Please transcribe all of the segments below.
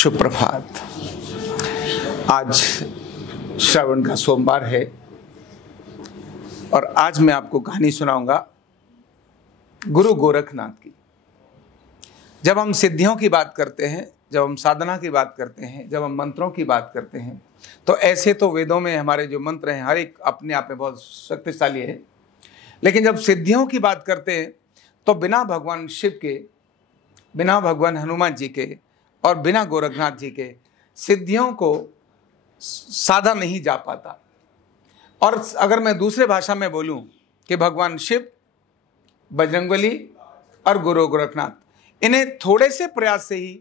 सुप्रभात। आज श्रावण का सोमवार है और आज मैं आपको कहानी सुनाऊंगा गुरु गोरखनाथ की। जब हम सिद्धियों की बात करते हैं, जब हम साधना की बात करते हैं, जब हम मंत्रों की बात करते हैं, तो ऐसे तो वेदों में हमारे जो मंत्र हैं हर एक अपने आप में बहुत शक्तिशाली है, लेकिन जब सिद्धियों की बात करते हैं तो बिना भगवान शिव के, बिना भगवान हनुमान जी के और बिना गोरखनाथ जी के सिद्धियों को साधा नहीं जा पाता। और अगर मैं दूसरे भाषा में बोलूं कि भगवान शिव, बजरंगबली और गुरु गोरखनाथ, इन्हें थोड़े से प्रयास से ही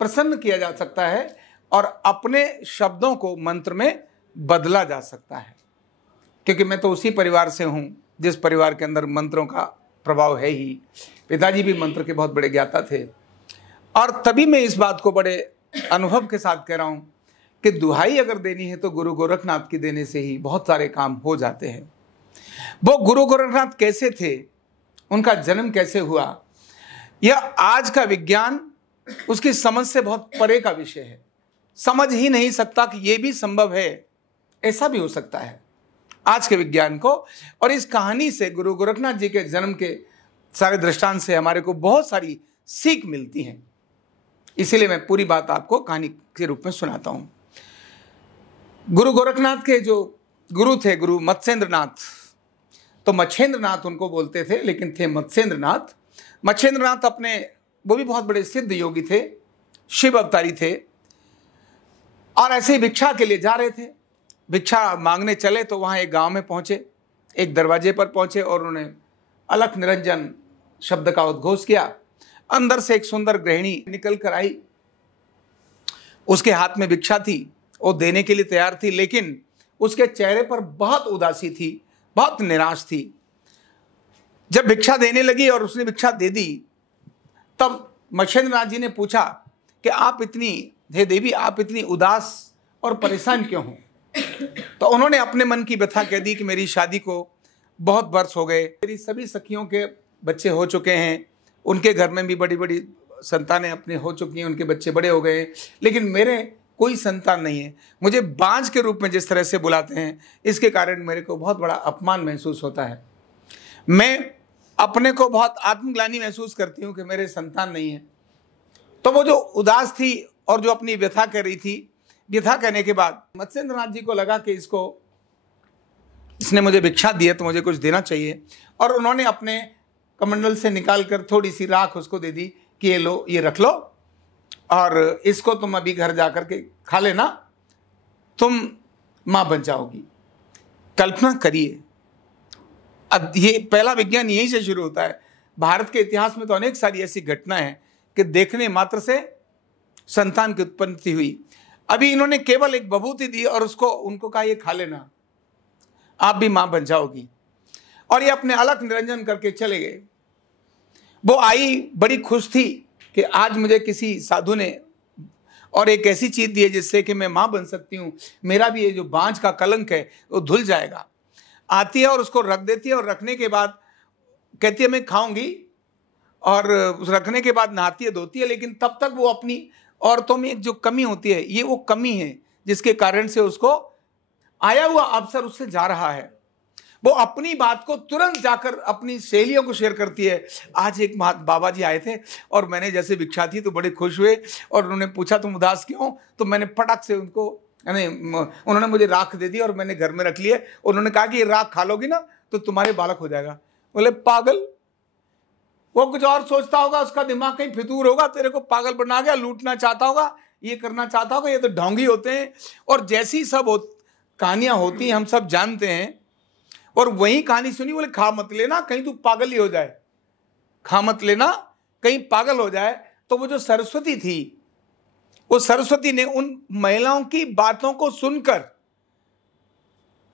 प्रसन्न किया जा सकता है और अपने शब्दों को मंत्र में बदला जा सकता है। क्योंकि मैं तो उसी परिवार से हूं जिस परिवार के अंदर मंत्रों का प्रभाव है ही। पिताजी भी मंत्र के बहुत बड़े ज्ञाता थे और तभी मैं इस बात को बड़े अनुभव के साथ कह रहा हूं कि दुहाई अगर देनी है तो गुरु गोरखनाथ की देने से ही बहुत सारे काम हो जाते हैं। वो गुरु गोरखनाथ कैसे थे, उनका जन्म कैसे हुआ, यह आज का विज्ञान उसकी समझ से बहुत परे का विषय है। समझ ही नहीं सकता कि यह भी संभव है, ऐसा भी हो सकता है आज के विज्ञान को। और इस कहानी से, गुरु गोरखनाथ जी के जन्म के सारे दृष्टांत से हमारे को बहुत सारी सीख मिलती है। इसीलिए मैं पूरी बात आपको कहानी के रूप में सुनाता हूं। गुरु गोरखनाथ के जो गुरु थे, गुरु मत्स्येंद्रनाथ, तो मच्छेंद्रनाथ उनको बोलते थे लेकिन थे मत्स्येंद्रनाथ। मच्छेंद्रनाथ अपने, वो भी बहुत बड़े सिद्ध योगी थे, शिव अवतारी थे और ऐसे ही भिक्षा के लिए जा रहे थे। भिक्षा मांगने चले तो वहां एक गांव में पहुंचे, एक दरवाजे पर पहुंचे और उन्होंने अलख निरंजन शब्द का उद्घोष किया। अंदर से एक सुंदर गृहिणी निकल कर आई, उसके हाथ में भिक्षा थी, वो देने के लिए तैयार थी, लेकिन उसके चेहरे पर बहुत उदासी थी, बहुत निराश थी। जब भिक्षा देने लगी और उसने भिक्षा दे दी, तब मच्छेंद्रनाथ जी ने पूछा कि आप इतनी, हे देवी, आप इतनी उदास और परेशान क्यों हो? तो उन्होंने अपने मन की व्यथा कह दी कि मेरी शादी को बहुत वर्ष हो गए, मेरी सभी सखियों के बच्चे हो चुके हैं, उनके घर में भी बड़ी बड़ी संतानें अपने हो चुकी हैं, उनके बच्चे बड़े हो गए, लेकिन मेरे कोई संतान नहीं है। मुझे बांझ के रूप में जिस तरह से बुलाते हैं, इसके कारण मेरे को बहुत बड़ा अपमान महसूस होता है। मैं अपने को बहुत आत्मग्लानि महसूस करती हूँ कि मेरे संतान नहीं है। तो वो जो उदास थी और जो अपनी व्यथा कर रही थी, व्यथा कहने के बाद मत्स्येंद्रनाथ जी को लगा कि इसने मुझे भिक्षा दी है तो मुझे कुछ देना चाहिए, और उन्होंने अपने कमंडल से निकालकर थोड़ी सी राख उसको दे दी कि ये लो, ये रख लो और इसको तुम अभी घर जाकर के खा लेना, तुम मां बन जाओगी। कल्पना करिए, अब ये पहला विज्ञान यहीं से शुरू होता है। भारत के इतिहास में तो अनेक सारी ऐसी घटनाएं हैं कि देखने मात्र से संतान की उत्पत्ति हुई। अभी इन्होंने केवल एक बभूति दी और उनको कहा ये खा लेना, आप भी मां बन जाओगी, और ये अपने अलख निरंजन करके चले गए। वो आई, बड़ी खुश थी कि आज मुझे किसी साधु ने और एक ऐसी चीज दी है जिससे कि मैं मां बन सकती हूँ, मेरा भी ये जो बांझ का कलंक है वो धुल जाएगा। आती है और उसको रख देती है और रखने के बाद कहती है मैं खाऊंगी, और रखने के बाद नहाती है, धोती है, लेकिन तब तक वो अपनी औरतों में एक जो कमी होती है, ये वो कमी है जिसके कारण से उसको आया हुआ अवसर उससे जा रहा है। वो अपनी बात को तुरंत जाकर अपनी सहेलियों को शेयर करती है। आज एक बाबा जी आए थे और मैंने जैसे भिक्षा थी तो बड़े खुश हुए, और उन्होंने पूछा तुम उदास क्यों? तो मैंने फटक से उनको, यानी उन्होंने मुझे राख दे दी और मैंने घर में रख लिए। उन्होंने कहा कि ये राख खा लोगी ना तो तुम्हारे बालक हो जाएगा। बोले पागल, वो कुछ और सोचता होगा, उसका दिमाग कहीं फितूर होगा, तेरे को पागल बना गया, लूटना चाहता होगा, ये करना चाहता होगा, ये तो ढोंगी होते हैं। और जैसी सब कहानियां होती हैं हम सब जानते हैं, और वही कहानी सुनी, बोले खा मत लेना कहीं तू पागल ही हो जाए, खा मत लेना कहीं पागल हो जाए। तो वो जो सरस्वती थी, वो सरस्वती ने उन महिलाओं की बातों को सुनकर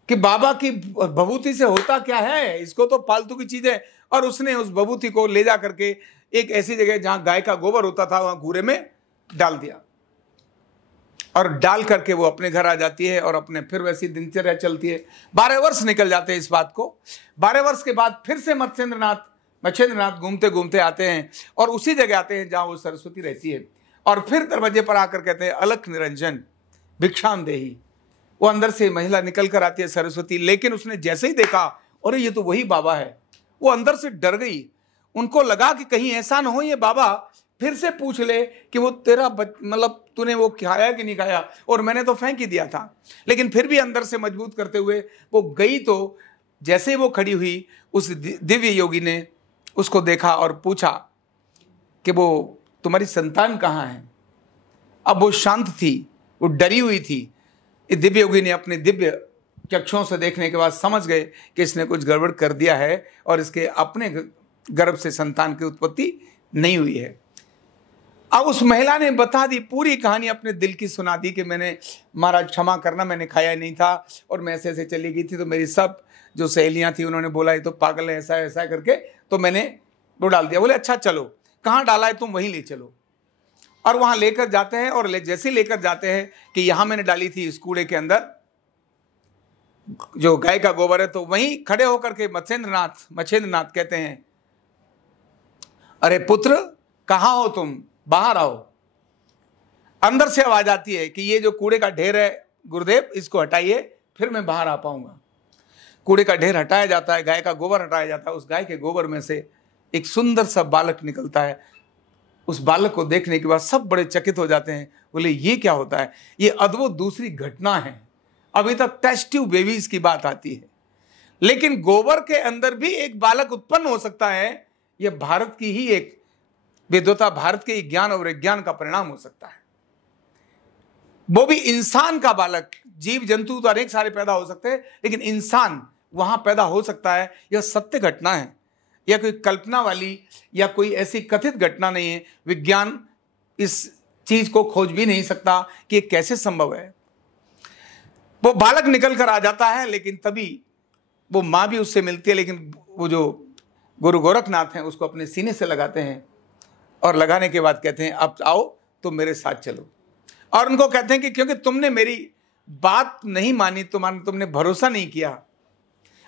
कि बाबा की भभूति से होता क्या है, इसको तो फालतू की चीज है, और उसने उस भभूति को ले जा करके एक ऐसी जगह जहां गाय का गोबर होता था वहां घूरे में डाल दिया, और डाल करके वो अपने घर आ जाती है और अपने फिर वैसी दिनचर्या चलती है। 12 वर्ष निकल जाते हैं इस बात को। 12 वर्ष के बाद फिर से मच्छेंद्रनाथ घूमते घूमते आते हैं और उसी जगह आते हैं जहां वो सरस्वती रहती है। और फिर दरवाजे पर आकर कहते हैं अलख निरंजन भिक्षाम देही। वो अंदर से महिला निकल कर आती है सरस्वती, लेकिन उसने जैसे ही देखा अरे ये तो वही बाबा है, वो अंदर से डर गई। उनको लगा कि कहीं ऐसा ना हो ये बाबा फिर से पूछ ले कि वो तेरा मतलब तूने वो खाया कि नहीं खाया, और मैंने तो फेंक ही दिया था। लेकिन फिर भी अंदर से मजबूत करते हुए वो गई। तो जैसे ही वो खड़ी हुई, उस दिव्य योगी ने उसको देखा और पूछा कि वो तुम्हारी संतान कहाँ है। अब वो शांत थी, वो डरी हुई थी। दिव्य योगी ने अपने दिव्य चक्षुओं से देखने के बाद समझ गए कि इसने कुछ गड़बड़ कर दिया है और इसके अपने गर्भ से संतान की उत्पत्ति नहीं हुई है। अब उस महिला ने बता दी पूरी कहानी, अपने दिल की सुना दी कि मैंने महाराज क्षमा करना, मैंने खाया नहीं था और मैं ऐसे ऐसे चली गई थी, तो मेरी सब जो सहेलियां थी उन्होंने बोला ये तो पागल है, ऐसा ऐसा करके, तो मैंने वो डाल दिया। बोले अच्छा चलो, कहाँ डाला है तुम वहीं ले चलो। और वहां लेकर जाते हैं और जैसे लेकर जाते हैं कि यहां मैंने डाली थी इस कूड़े के अंदर जो गाय का गोबर है, तो वहीं खड़े होकर के मच्छेंद्रनाथ कहते हैं अरे पुत्र कहाँ हो तुम, बाहर आओ। अंदर से आवाज आती है कि ये जो कूड़े का ढेर है गुरुदेव इसको हटाइए, फिर मैं बाहर आ पाऊंगा। कूड़े का ढेर हटाया जाता है, गाय का गोबर हटाया जाता है। उस गाय के गोबर में से एक सुंदर सा बालक निकलता है। उस बालक को देखने के बाद सब बड़े चकित हो जाते हैं। बोले ये क्या होता है, ये अद्भुत दूसरी घटना है। अभी तक टेस्ट ट्यूब बेबीज की बात आती है, लेकिन गोबर के अंदर भी एक बालक उत्पन्न हो सकता है। यह भारत की ही एक विद्वता, भारत के ज्ञान और विज्ञान का परिणाम हो सकता है। वो भी इंसान का बालक। जीव जंतु तो अनेक सारे पैदा हो सकते हैं, लेकिन इंसान वहां पैदा हो सकता है। यह सत्य घटना है, या कोई कल्पना वाली या कोई ऐसी कथित घटना नहीं है। विज्ञान इस चीज को खोज भी नहीं सकता कि ये कैसे संभव है। वो बालक निकल कर आ जाता है, लेकिन तभी वो मां भी उससे मिलती है। लेकिन वो जो गुरु गोरखनाथ हैं उसको अपने सीने से लगाते हैं और लगाने के बाद कहते हैं अब आओ तुम मेरे साथ चलो। और उनको कहते हैं कि क्योंकि तुमने मेरी बात नहीं मानी, तुमने भरोसा नहीं किया,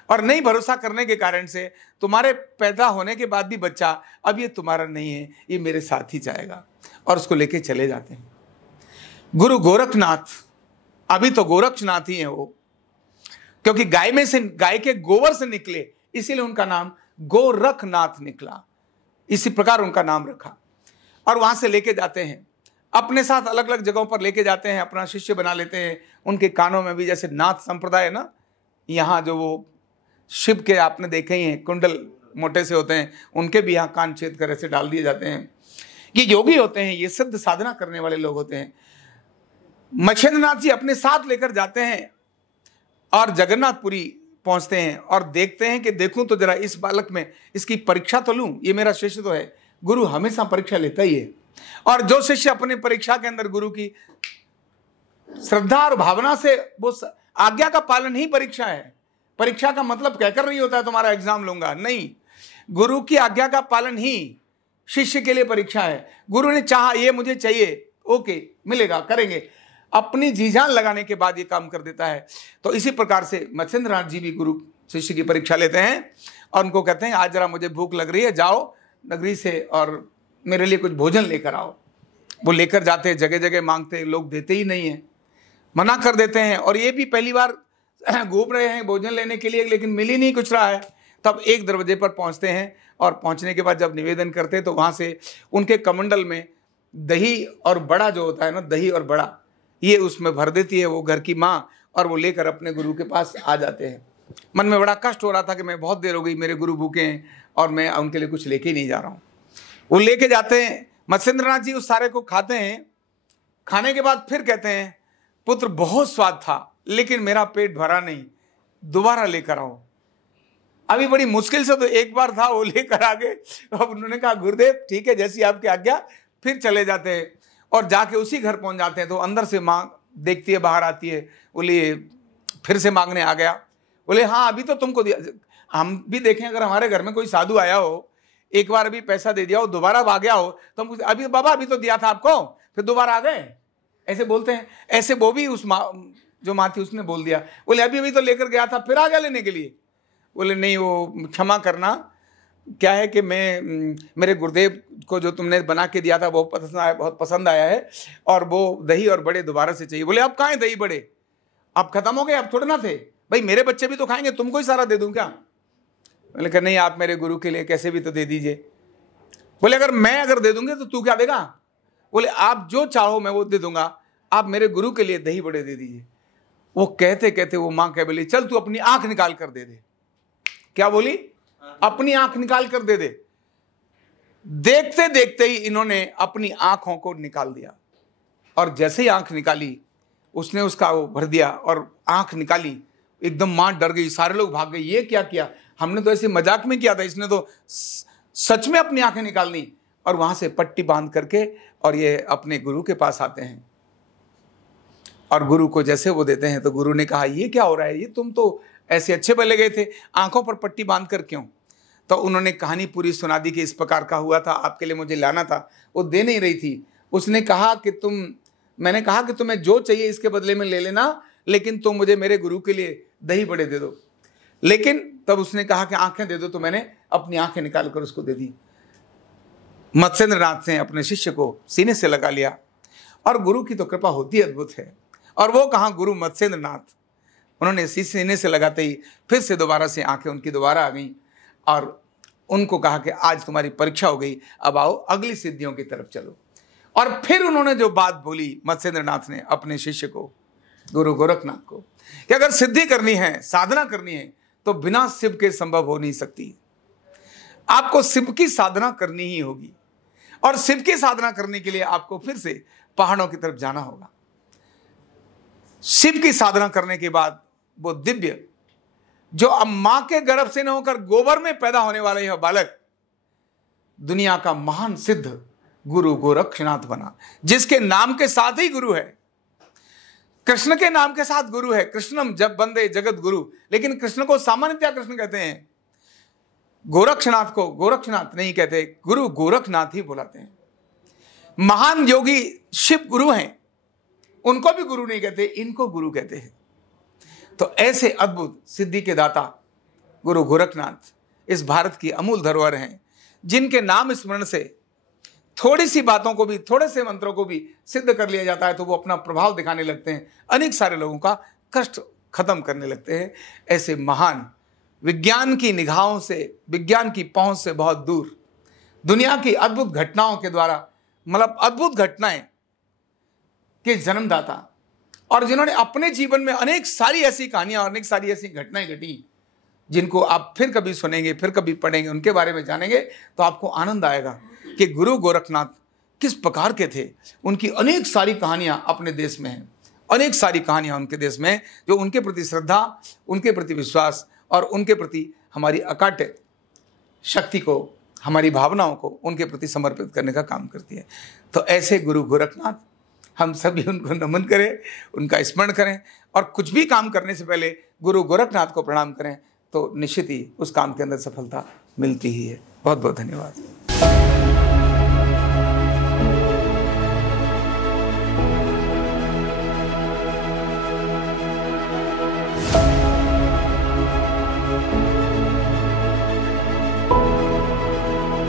और नहीं भरोसा करने के कारण से तुम्हारे पैदा होने के बाद भी बच्चा अब ये तुम्हारा नहीं है, ये मेरे साथ ही जाएगा। और उसको लेके चले जाते हैं। गुरु गोरखनाथ अभी तो गोरक्षनाथ ही है वो, क्योंकि गाय के गोबर से निकले, इसीलिए उनका नाम गोरखनाथ निकला। इसी प्रकार उनका नाम रखा। और वहां से लेके जाते हैं, अपने साथ अलग अलग जगहों पर लेके जाते हैं, अपना शिष्य बना लेते हैं। उनके कानों में भी जैसे नाथ संप्रदाय है ना, यहाँ जो वो शिव के आपने देखे ही हैं, कुंडल मोटे से होते हैं, उनके भी यहाँ कान छेद कर ऐसे डाल दिए जाते हैं। ये योगी होते हैं, ये सिद्ध साधना करने वाले लोग होते हैं। मच्छेंद्रनाथ जी अपने साथ लेकर जाते हैं और जगन्नाथपुरी पहुंचते हैं और देखते हैं कि देखूं तो जरा इस बालक में इसकी परीक्षा तो लूं, ये मेरा शिष्य तो है। गुरु हमेशा परीक्षा लेता ही है, और जो शिष्य अपने परीक्षा के अंदर गुरु की श्रद्धा और भावना से, वो आज्ञा का पालन ही परीक्षा है। परीक्षा का मतलब कहकर नहीं होता है तुम्हारा एग्जाम लूंगा, नहीं, गुरु की आज्ञा का पालन ही शिष्य के लिए परीक्षा है। गुरु ने चाहा ये मुझे चाहिए, ओके मिलेगा, करेंगे, अपनी जी जान लगाने के बाद ये काम कर देता है। तो इसी प्रकार से मच्छेंद्रनाथ जी भी गुरु शिष्य की परीक्षा लेते हैं और उनको कहते हैं आज जरा मुझे भूख लग रही है, जाओ नगरी से और मेरे लिए कुछ भोजन लेकर आओ। वो लेकर जाते हैं, जगह जगह मांगते, लोग देते ही नहीं है, मना कर देते हैं। और ये भी पहली बार घूम रहे हैं भोजन लेने के लिए, लेकिन मिल ही नहीं कुछ रहा है। तब एक दरवाजे पर पहुंचते हैं और पहुंचने के बाद जब निवेदन करते हैं तो वहां से उनके कमंडल में दही और बड़ा जो होता है ना, दही और बड़ा, ये उसमें भर देती है वो घर की माँ, और वो लेकर अपने गुरु के पास आ जाते हैं। मन में बड़ा कष्ट हो रहा था कि मैं बहुत देर हो गई, मेरे गुरु भूखे हैं और मैं उनके लिए कुछ लेके नहीं जा रहा हूँ। वो लेके जाते हैं, मत्स्येंद्रनाथ जी उस सारे को खाते हैं। खाने के बाद फिर कहते हैं पुत्र बहुत स्वाद था, लेकिन मेरा पेट भरा नहीं, दोबारा लेकर आओ। अभी बड़ी मुश्किल से तो एक बार था, वो लेकर आ गए। अब उन्होंने कहा गुरुदेव ठीक है, जैसी आपकी आज्ञा। फिर चले जाते हैं और जाके उसी घर पहुंच जाते हैं। तो अंदर से माँ देखती है, बाहर आती है, बोली फिर से मांगने आ गया। बोले हाँ अभी तो तुमको दिया, हम भी देखें अगर हमारे घर में कोई साधु आया हो, एक बार अभी पैसा दे दिया हो, दोबारा आ गया हो, तो हम अभी बाबा अभी तो दिया था आपको, फिर दोबारा आ गए, ऐसे बोलते हैं। ऐसे वो भी उस जो माँ थी उसने बोल दिया। बोले अभी अभी तो लेकर गया था, फिर आ गया लेने के लिए। बोले नहीं, वो क्षमा करना, क्या है कि मैं मेरे गुरुदेव को जो तुमने बना के दिया था वो बहुत पसंद आया है, और वो दही और बड़े दोबारा से चाहिए। बोले अब कहाँ है दही बड़े, अब खत्म हो गए, अब थोड़े ना थे भाई, मेरे बच्चे भी तो खाएंगे, तुमको ही सारा दे दूं क्या? बोले कि नहीं, आप मेरे गुरु के लिए कैसे भी तो दे दीजिए। बोले अगर दे दूंगे तो तू क्या देगा? बोले आप जो चाहो मैं वो दे दूंगा, आप मेरे गुरु के लिए दही बड़े दे दीजिए। वो कहते कहते वो मां कह बोली चल तू अपनी आंख निकाल कर दे दे। क्या बोली? अपनी आंख निकाल कर दे दे। देखते देखते ही इन्होंने अपनी आंखों को निकाल दिया, और जैसे ही आंख निकाली उसने उसका वो भर दिया और आंख निकाली, एकदम मां डर गई, सारे लोग भाग गए। ये क्या किया? हमने तो ऐसे मजाक में किया था, इसने तो सच में अपनी आंखें निकालनी। और वहां से पट्टी बांध करके और ये अपने गुरु के पास आते हैं, और गुरु को जैसे वो देते हैं तो गुरु ने कहा ये क्या हो रहा है, ये तुम तो ऐसे अच्छे भले गए थे, आंखों पर पट्टी बांध कर क्यों? तो उन्होंने कहानी पूरी सुना दी कि इस प्रकार का हुआ था, आपके लिए मुझे लाना था, वो दे नहीं रही थी। उसने कहा कि मैंने कहा कि तुम्हें जो चाहिए इसके बदले में ले लेना, लेकिन तुम मुझे मेरे गुरु के लिए दही बड़े दे दो। लेकिन तब उसने कहा कि आंखें दे दो, तो मैंने अपनी आंखें निकाल कर उसको दे दी। मत्स्येंद्रनाथ ने अपने शिष्य को सीने से लगा लिया, और गुरु की तो कृपा होती अद्भुत है। और वो कहाँ, गुरु मत्स्येंद्रनाथ, उन्होंने सीने से लगाते ही फिर से दोबारा से आंखें उनकी दोबारा आ गई, और उनको कहा कि आज तुम्हारी परीक्षा हो गई, अब आओ अगली सिद्धियों की तरफ चलो। और फिर उन्होंने जो बात बोली मत्स्येंद्रनाथ ने अपने शिष्य को, गुरु गोरखनाथ को, कि अगर सिद्धि करनी है, साधना करनी है, तो बिना शिव के संभव हो नहीं सकती। आपको शिव की साधना करनी ही होगी, और शिव की साधना करने के लिए आपको फिर से पहाड़ों की तरफ जाना होगा। शिव की साधना करने के बाद वो दिव्य, जो अब मां के गर्भ से न होकर गोबर में पैदा होने वाला यह बालक दुनिया का महान सिद्ध गुरु गोरक्षनाथ बना, जिसके नाम के साथ ही गुरु है। कृष्ण के नाम के साथ गुरु है, कृष्णम जब बंदे जगत गुरु, लेकिन कृष्ण को सामान्यतया कृष्ण कहते हैं, गोरक्षनाथ को गोरक्षनाथ नहीं कहते, गुरु गोरखनाथ ही बुलाते हैं। महान योगी शिव गुरु हैं, उनको भी गुरु नहीं कहते, इनको गुरु कहते हैं। तो ऐसे अद्भुत सिद्धि के दाता गुरु गोरखनाथ इस भारत की अमूल धरोहर हैं, जिनके नाम स्मरण से थोड़ी सी बातों को भी, थोड़े से मंत्रों को भी सिद्ध कर लिया जाता है, तो वो अपना प्रभाव दिखाने लगते हैं, अनेक सारे लोगों का कष्ट खत्म करने लगते हैं। ऐसे महान, विज्ञान की निगाहों से, विज्ञान की पहुंच से बहुत दूर, दुनिया की अद्भुत घटनाओं के द्वारा, मतलब अद्भुत घटनाएं के जन्मदाता, और जिन्होंने अपने जीवन में अनेक सारी ऐसी कहानियां और अनेक सारी ऐसी घटनाएं घटी, जिनको आप फिर कभी सुनेंगे, फिर कभी पढ़ेंगे, उनके बारे में जानेंगे, तो आपको आनंद आएगा कि गुरु गोरखनाथ किस प्रकार के थे। उनकी अनेक सारी कहानियां अपने देश में हैं, अनेक सारी कहानियां उनके देश में हैं, जो उनके प्रति श्रद्धा, उनके प्रति विश्वास और उनके प्रति हमारी अकाट्य शक्ति को, हमारी भावनाओं को उनके प्रति समर्पित करने का काम करती है। तो ऐसे गुरु गोरखनाथ, हम सभी उनको नमन करें, उनका स्मरण करें, और कुछ भी काम करने से पहले गुरु गोरखनाथ को प्रणाम करें, तो निश्चित ही उस काम के अंदर सफलता मिलती ही है। बहुत बहुत धन्यवाद।